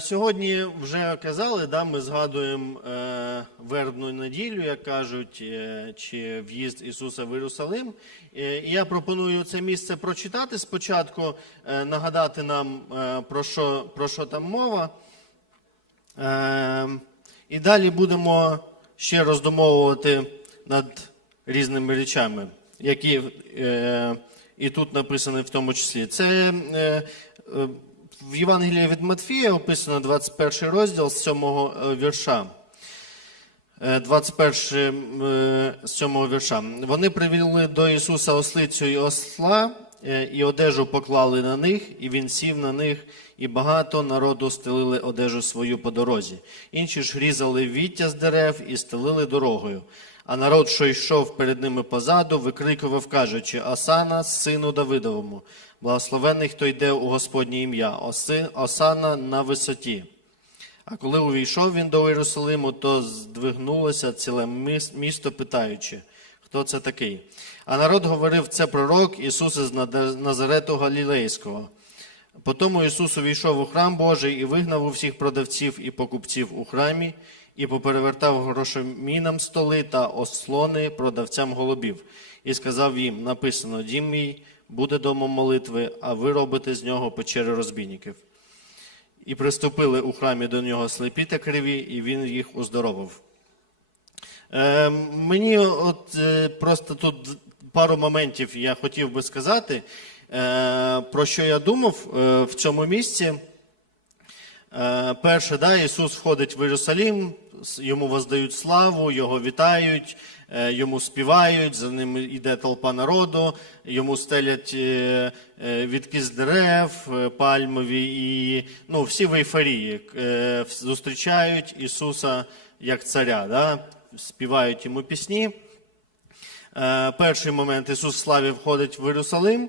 Сьогодні вже казали, да, ми згадуємо е, вербну неділю, як кажуть, е, чи в'їзд Ісуса в Єрусалим. Е, я пропоную це місце прочитати спочатку, нагадати нам, про, що, про що там мова. І далі будемо ще роздумовувати над різними речами, які і тут написані в тому числі. Це в Євангелії від Матфія описано 21 розділ з 7 вірша. Е, 21 е, з 7 вірша. Вони привели до Ісуса ослицю і осла, е, і одежу поклали на них, і він сів на них, і багато народу стелили одежу свою по дорозі. Інші ж різали віття з дерев і стелили дорогою. А народ, що йшов перед ними позаду, викрикував, кажучи: Осана, сину Давидовому, благословений, хто йде у Господнє ім'я, Осана на висоті. А коли увійшов він до Єрусалиму, то здвигнулося ціле місто, питаючи, хто це такий. А народ говорив, це пророк Ісус із Назарету Галілейського. Потому Ісус увійшов у храм Божий і вигнав усіх продавців і покупців у храмі, і поперевертав грошомінам столи та ослони продавцям голубів, і сказав їм: написано: Дім мій буде домом молитви, а ви робите з нього печери розбійників. І приступили у храмі до нього слепі та криві, і він їх оздоровив. Е, мені от е, просто тут пару моментів я хотів би сказати, е, про що я думав е, в цьому місці. Е, перше, да, Ісус входить в Єрусалім, йому воздають славу, його вітають, йому співають, за ним йде толпа народу, йому стелять е, е, відки з дерев, е, пальмові, і ну, всі в ейфорії е, зустрічають Ісуса як царя, да, співають йому пісні. Е, Перший момент Ісус в славі входить в Єрусалим.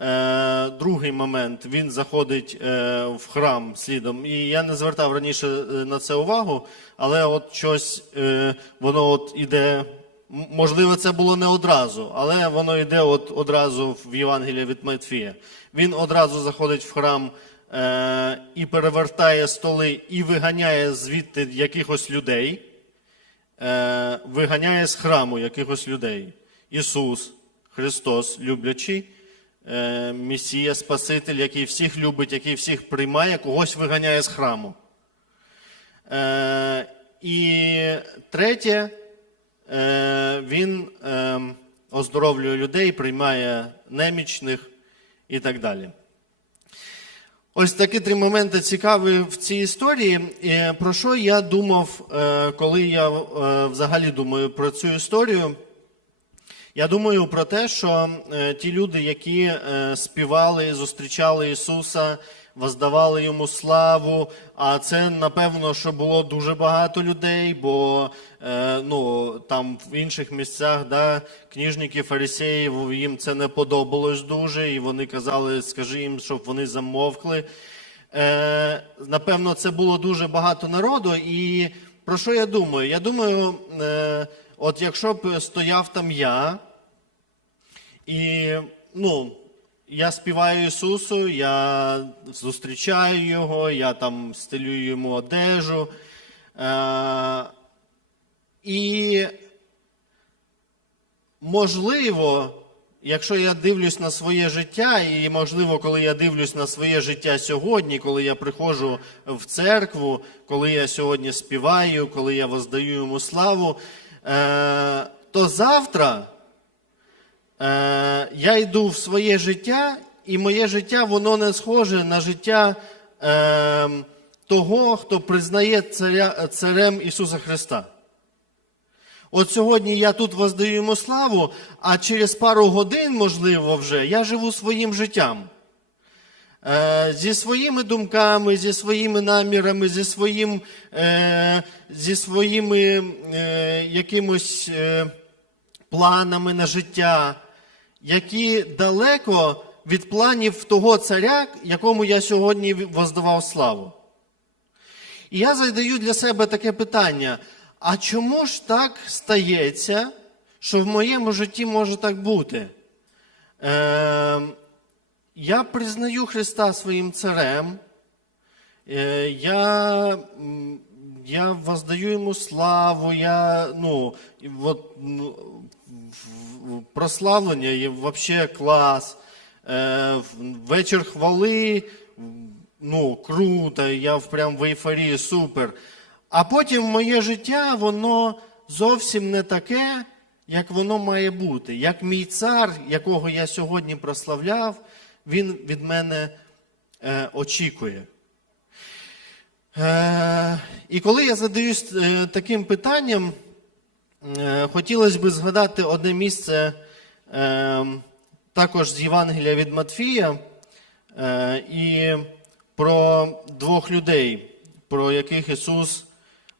Е, Другий момент він заходить е, в храм слідом. І я не звертав раніше е, на це увагу, але от щось е, воно от іде. Можливо, це було не одразу, але воно йде от одразу в Євангелії від Матфія. Він одразу заходить в храм е, і перевертає столи, і виганяє звідти якихось людей е, виганяє з храму якихось людей. Ісус, Христос, люблячий, е, Месія, Спаситель, який всіх любить, який всіх приймає, когось виганяє з храму. Е, і третє, він е, оздоровлює людей, приймає немічних і так далі. Ось такі три моменти цікаві в цій історії. І Про що я думав, е, коли я е, взагалі думаю про цю історію? Я думаю про те, що е, ті люди, які е, співали, зустрічали Ісуса, воздавали йому славу. А це напевно, що було дуже багато людей, бо е, ну, там в інших місцях да, книжники, фарисеїв, їм це не подобалось дуже, і вони казали, скажи їм, щоб вони замовкли. Е, напевно, це було дуже багато народу. І про що я думаю? Я думаю, е, от якщо б стояв там я, і ну, я співаю Ісусу, я зустрічаю Його, я там стелю йому одежу. Е, і можливо, якщо я дивлюсь на своє життя, і можливо, коли я дивлюсь на своє життя сьогодні, коли я приходжу в церкву, коли я сьогодні співаю, коли я воздаю йому славу, е, то завтра е, я йду в своє життя, і моє життя воно не схоже на життя е, того, хто признає царя, царем Ісуса Христа. От сьогодні я тут воздаю йому славу, а через пару годин, можливо, вже я живу своїм життям. Е, зі своїми думками, зі своїми намірами, зі, своїм, е, зі своїми е, якимось е, планами на життя, які далеко від планів того царя, якому я сьогодні воздавав славу. І я задаю для себе таке питання: а чому ж так стається, що в моєму житті може так бути? Е, я признаю Христа своїм царем, Е, Я, я воздаю йому славу, я, ну, от, ну, прославлення є взагалі клас. Е, Вечір хвали, ну, круто, я прям в ейфорії, супер. А потім моє життя, воно зовсім не таке, як воно має бути. Як мій цар, якого я сьогодні прославляв, він від мене е, очікує. Е, і коли я задаюсь е, таким питанням, хотілося б згадати одне місце е, також з Євангелія від Матфія е, і про двох людей, про яких Ісус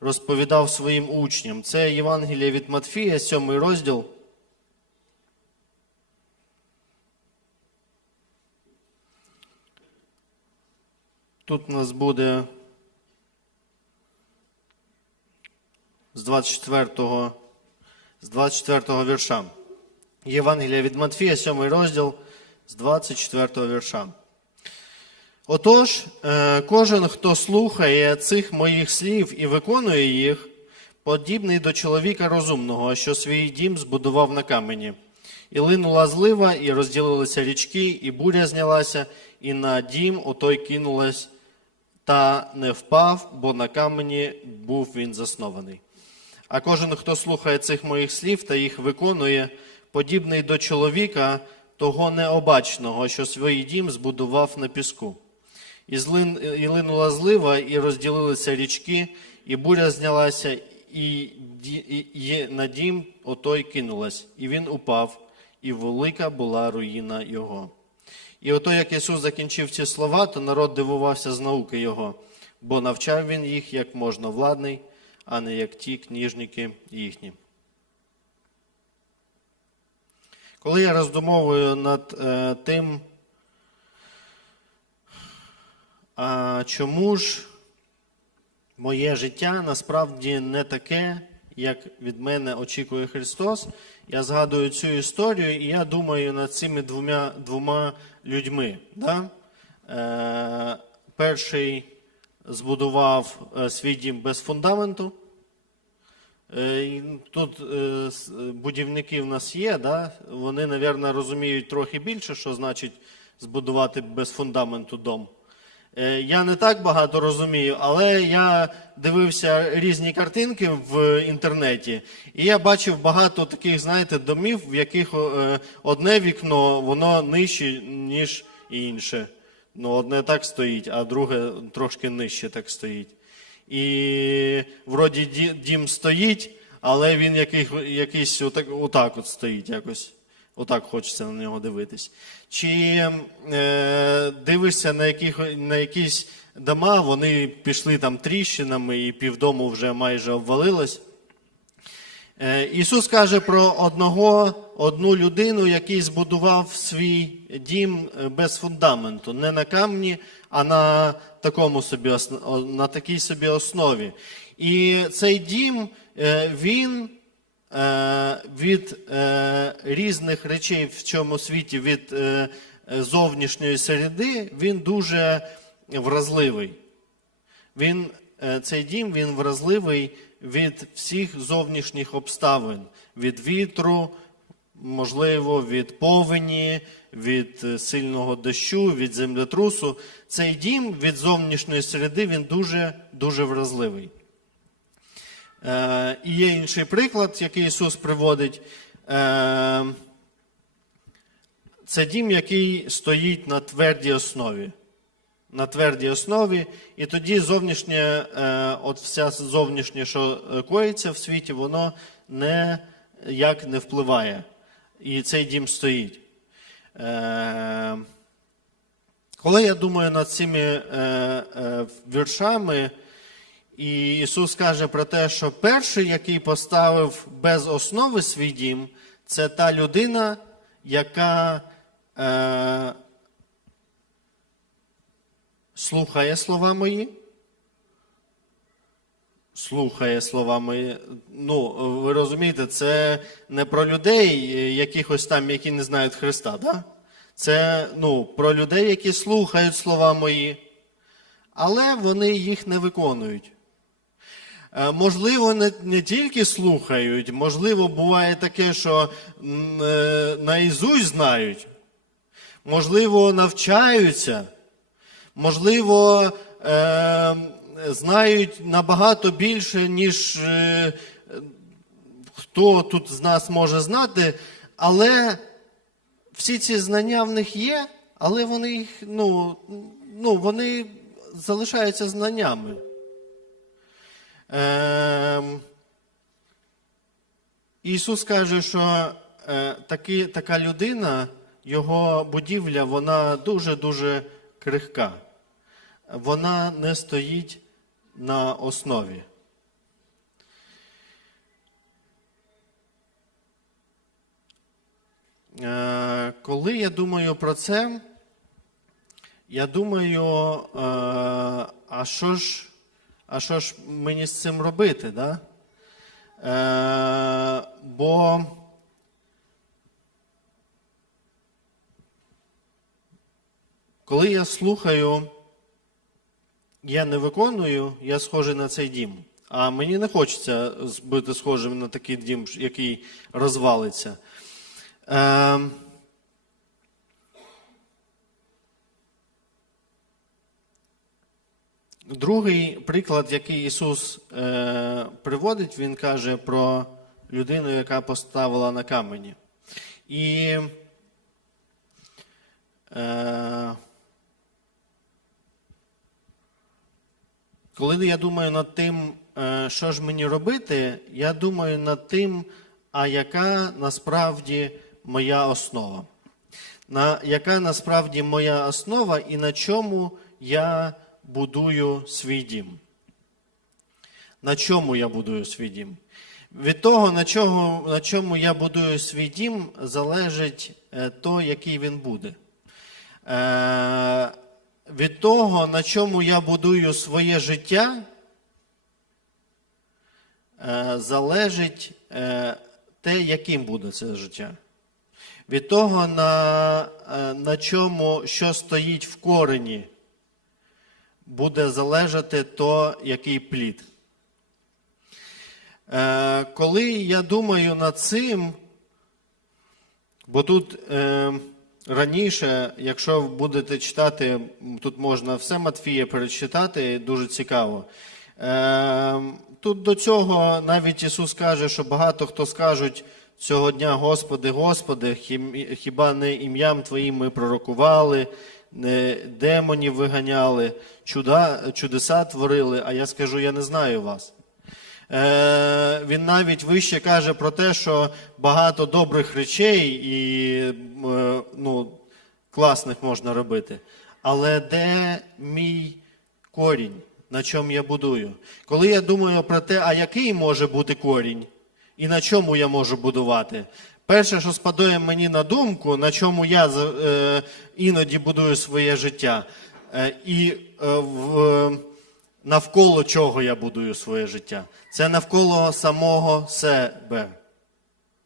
розповідав своїм учням. Це Євангелія від Матфія, сьомий розділ. Тут у нас буде з 24, з 24 вірша. Євангелія від Матфія, 7 розділ з 24 вірша. Отож, е, кожен, хто слухає цих моїх слів і виконує їх, подібний до чоловіка розумного, що свій дім збудував на камені. І линула злива, і розділилися річки, і буря знялася, і на дім отой кинулась, та не впав, бо на камені був він заснований. А кожен, хто слухає цих моїх слів та їх виконує, подібний до чоловіка, того необачного, що свій дім збудував на піску. І, злин, і линула злива, і розділилися річки, і буря знялася, і, і, і на дім отой кинулась, і він упав, і велика була руїна його. І ото, як Ісус закінчив ці слова, то народ дивувався з науки Його, бо навчав він їх як можна владний, а не як ті кніжники їхні. Коли я роздумовую над е, тим, а чому ж моє життя насправді не таке, як від мене очікує Христос, я згадую цю історію, і я думаю над цими двома, двома людьми. Да? Е, перший збудував е, свій дім без фундаменту. Е, Тут е, будівники в нас є, да? вони, мабуть, розуміють трохи більше, що значить збудувати без фундаменту дом. Я не так багато розумію, але я дивився різні картинки в інтернеті, і я бачив багато таких, знаєте, домів, в яких одне вікно воно нижче, ніж інше. Ну, одне так стоїть, а друге трошки нижче так стоїть. І вроді дім стоїть, але він який, якийсь отак, отак от стоїть якось. Отак хочеться на нього дивитись. Чи е, дивишся на, яких, на якісь дома, вони пішли там тріщинами, і півдому вже майже обвалилось. Е, Ісус каже про одного, одну людину, який збудував свій дім е, без фундаменту, не на камні, а на, такому собі, на такій собі основі. І цей дім, е, він е, від різних речей в цьому світі, від зовнішньої середи, він дуже вразливий. Він, цей дім він вразливий від всіх зовнішніх обставин, від вітру, можливо, від повені, від е, сильного дощу, від землетрусу. Цей дім від зовнішньої середи він дуже, дуже вразливий. Е, І є інший приклад, який Ісус приводить. Е, Це дім, який стоїть на твердій основі на твердій основі, і тоді зовнішнє, е, от вся зовнішнє, що е, коїться в світі, воно не як не впливає. І цей дім стоїть. Е, коли я думаю над цими е, е, віршами, і Ісус каже про те, що перший, який поставив без основи свій дім, це та людина, яка слухає слова мої. Слухає слова мої. Ну, ви розумієте, це не про людей, е, якихось там, які не знають Христа, да? Це ну, про людей, які слухають слова мої. але вони їх не виконують. Е, Можливо, не, не тільки слухають, можливо, буває таке, що е, знають, можливо, навчаються, можливо, е, знають набагато більше, ніж е, хто тут з нас може знати, але всі ці знання в них є, але вони їх, ну, ну, вони залишаються знаннями. Ем, Ісус каже, що е, таки, така людина, його будівля, вона дуже-дуже крихка. Вона не стоїть на основі. Е, коли я думаю про це, я думаю, е, а що ж, а що ж мені з цим робити? Да? Е, бо коли я слухаю, я не виконую, я схожий на цей дім. А мені не хочеться бути схожим на такий дім, який розвалиться. Е, Другий приклад, який Ісус е, приводить, Він каже про людину, яка поставила на камені. І е, коли я думаю над тим, е, що ж мені робити, я думаю над тим, а яка насправді моя основа. На, яка насправді моя основа і на чому я будую свій дім. На чому я будую свій дім? Від того, на, чого, на чому я будую свій дім, залежить е, то, який він буде. Е, від того, на чому я будую своє життя, е, залежить е, те, яким буде це життя. Від того, на, е, на чому що стоїть в корені, буде залежати то, який плід. Коли я думаю над цим, бо тут раніше, якщо будете читати, тут можна все Матфія перечитати, дуже цікаво. Е, тут до цього навіть Ісус каже, що багато хто скажуть цього дня, Господи, Господи, хіба не ім'ям Твоїм ми пророкували, не демонів виганяли, чуда, чудеса творили, а я скажу, я не знаю вас. Е, він навіть вище каже про те, що багато добрих речей і е, ну, класних можна робити. Але де мій корінь, на чому я будую? Коли я думаю про те, а який може бути корінь, і на чому я можу будувати? Перше, що спадає мені на думку, на чому я е, іноді будую своє життя, і в, навколо чого я будую своє життя. Це навколо самого себе.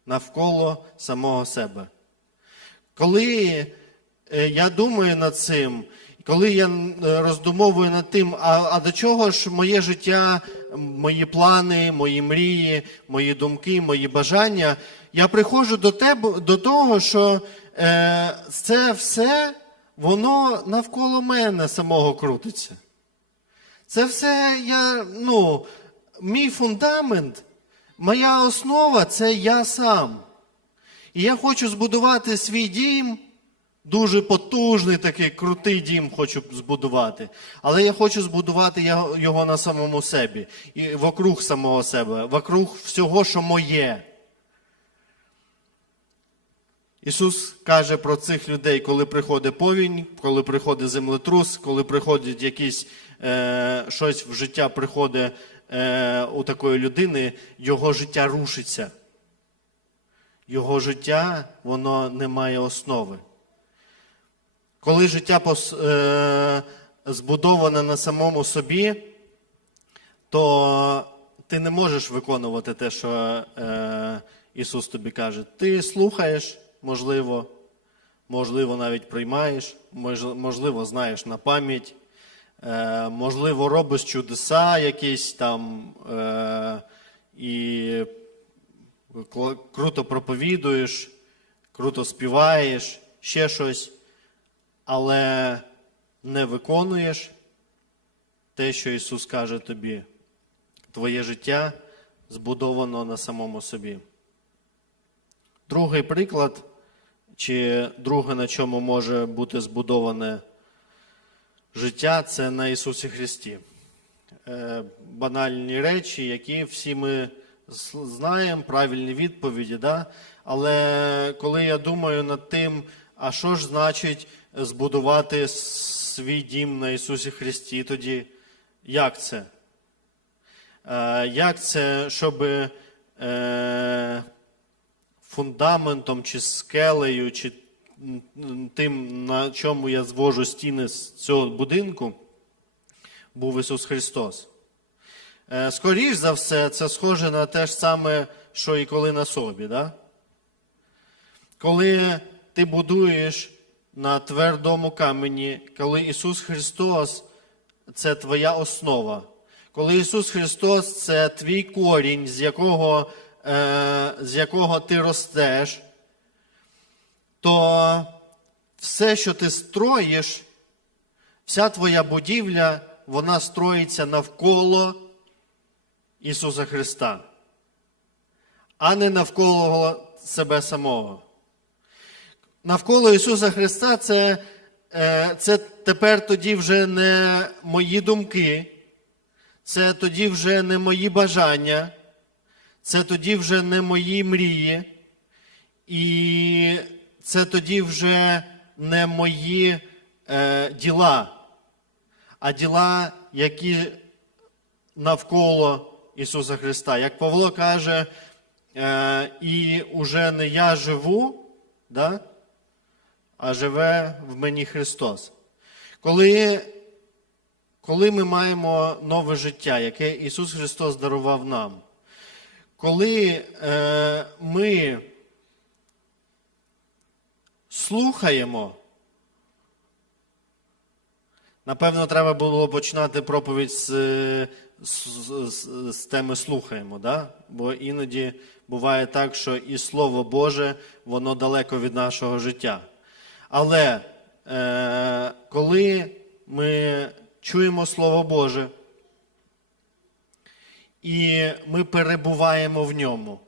Навколо самого себе. Коли е, я думаю над цим, коли я роздумовую над тим, а, а до чого ж моє життя, мої плани, мої мрії, мої думки, мої бажання, я приходжу до тебе, до того, що е, це все, воно навколо мене самого крутиться. Це все я, ну, мій фундамент, моя основа це я сам. І я хочу збудувати свій дім, дуже потужний такий крутий дім хочу збудувати. Але я хочу збудувати його- на самому собі, і вокруг самого себе, вокруг всього, що моє. Ісус каже про цих людей, коли приходить повінь, коли приходить землетрус, коли приходить якісь е, щось в життя приходить е, у такої людини, його життя рушиться. Його життя, воно не має основи. Коли життя пос, е, збудоване на самому собі, то ти не можеш виконувати те, що е, Ісус тобі каже. Ти слухаєш, можливо, можливо, навіть приймаєш, можливо, знаєш на пам'ять, е, можливо, робиш чудеса якісь там е, і круто проповідуєш, круто співаєш, ще щось, але не виконуєш те, що Ісус каже тобі. Твоє життя збудовано на самому собі. Другий приклад, чи друге, на чому може бути збудоване життя, це на Ісусі Христі. Е, банальні речі, які всі ми знаємо, правильні відповіді. Да? Але коли я думаю над тим, а що ж значить збудувати свій дім на Ісусі Христі, тоді як це? Е, як це, щоб е, фундаментом чи скелею, чи тим, на чому я звожу стіни з цього будинку, був Ісус Христос. Е, Скоріш за все, це схоже на те ж саме, що і коли на собі. Да? Коли ти будуєш на твердому камені, коли Ісус Христос це твоя основа. Коли Ісус Христос це твій корінь, з якого, е, з якого ти ростеш, то все, що ти строїш, вся твоя будівля, вона строїться навколо Ісуса Христа, а не навколо себе самого. Навколо Ісуса Христа це, е, це тепер тоді вже не мої думки, це тоді вже не мої бажання, це тоді вже не мої мрії, і це тоді вже не мої е, діла, а діла, які навколо Ісуса Христа. Як Павло каже, е, і уже не я живу, да? а живе в мені Христос. Коли, коли ми маємо нове життя, яке Ісус Христос дарував нам, коли е, ми слухаємо, напевно, треба було починати проповідь з, з, з, з теми слухаємо, да? бо іноді буває так, що і Слово Боже, воно далеко від нашого життя. Але е, коли ми чуємо Слово Боже, і ми перебуваємо в ньому,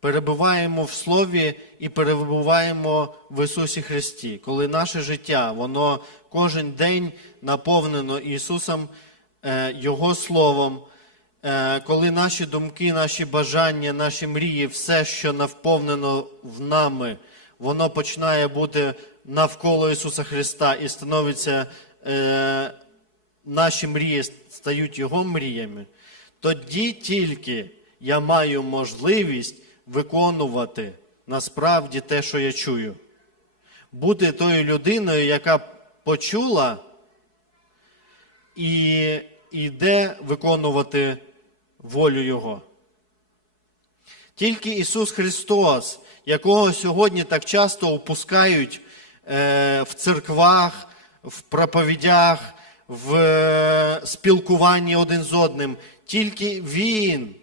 перебуваємо в Слові і перебуваємо в Ісусі Христі, коли наше життя, воно кожен день наповнено Ісусом, е, Його Словом, е, коли наші думки, наші бажання, наші мрії, все, що наповнено в нами, воно починає бути навколо Ісуса Христа і становиться, е, наші мрії стають Його мріями, тоді тільки я маю можливість виконувати насправді те, що я чую. Бути тою людиною, яка почула і йде виконувати волю Його. Тільки Ісус Христос, якого сьогодні так часто опускають е, в церквах, в проповідях, в е, спілкуванні один з одним, тільки Він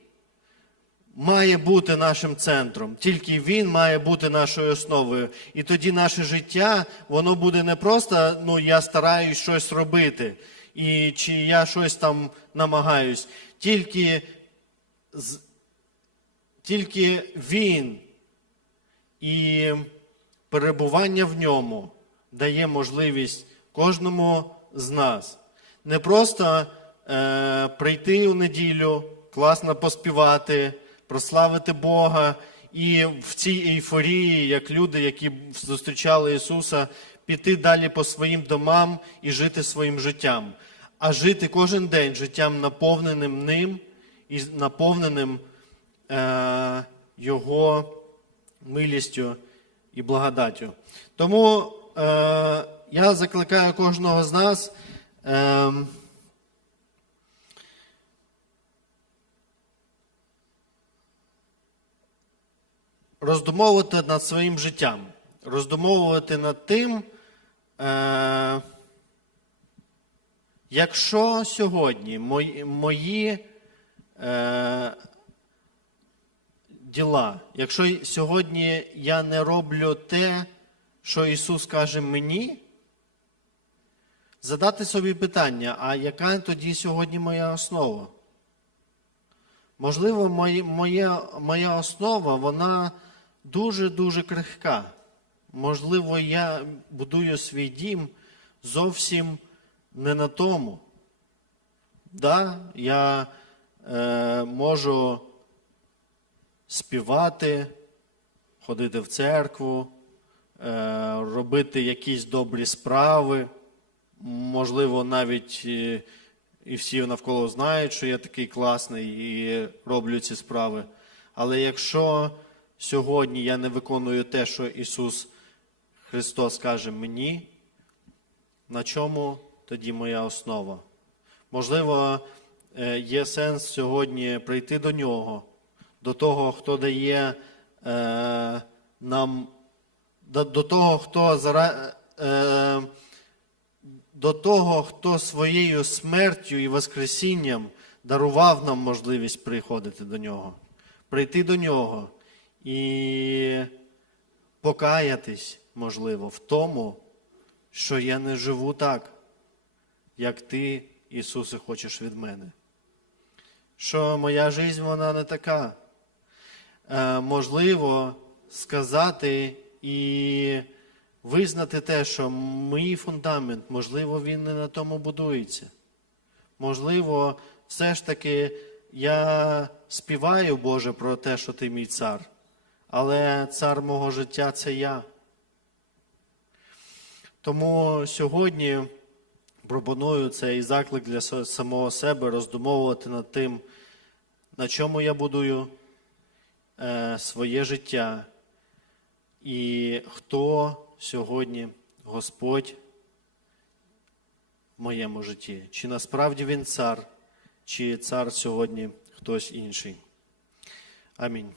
має бути нашим центром, тільки Він має бути нашою основою. І тоді наше життя, воно буде не просто, ну, я стараюсь щось робити, і чи я щось там намагаюсь, тільки, тільки Він і перебування в ньому дає можливість кожному з нас. Не просто е, прийти у неділю, класно поспівати, прославити Бога і в цій ейфорії, як люди, які зустрічали Ісуса, піти далі по своїм домам і жити своїм життям, а жити кожен день життям наповненим ним і наповненим е, Його милістю і благодаттю. Тому е, я закликаю кожного з нас. Е, роздумовувати над своїм життям, роздумовувати над тим, е, Якщо сьогодні мої, мої е, діла, якщо сьогодні я не роблю те, що Ісус каже мені, задати собі питання, а яка тоді сьогодні моя основа? Можливо, моя, моя основа, вона дуже-дуже крихка. Можливо, я будую свій дім зовсім не на тому. Да, я е, можу співати, ходити в церкву, е, робити якісь добрі справи. Можливо, навіть е, і всі навколо знають, що я такий класний і роблю ці справи. Але якщо сьогодні я не виконую те, що Ісус Христос каже мені, на чому тоді моя основа? Можливо, е, є сенс сьогодні прийти до нього, до того, хто дає е, нам, до, того, хто зара, е, до того, хто своєю смертю і Воскресінням дарував нам можливість приходити до нього, прийти до нього і покаятись, можливо, в тому, що я не живу так, як ти, Ісусе, хочеш від мене. Що моя життя вона не така. Е, можливо, сказати і визнати те, що мій фундамент, можливо, він не на тому будується. Можливо, все ж таки я співаю, Боже, про те, що ти мій цар, але цар мого життя це я. Тому сьогодні пропоную цей заклик для самого себе роздумовувати над тим, на чому я будую е, своє життя, і хто сьогодні Господь в моєму житті. Чи насправді він цар, чи цар сьогодні хтось інший. Амінь.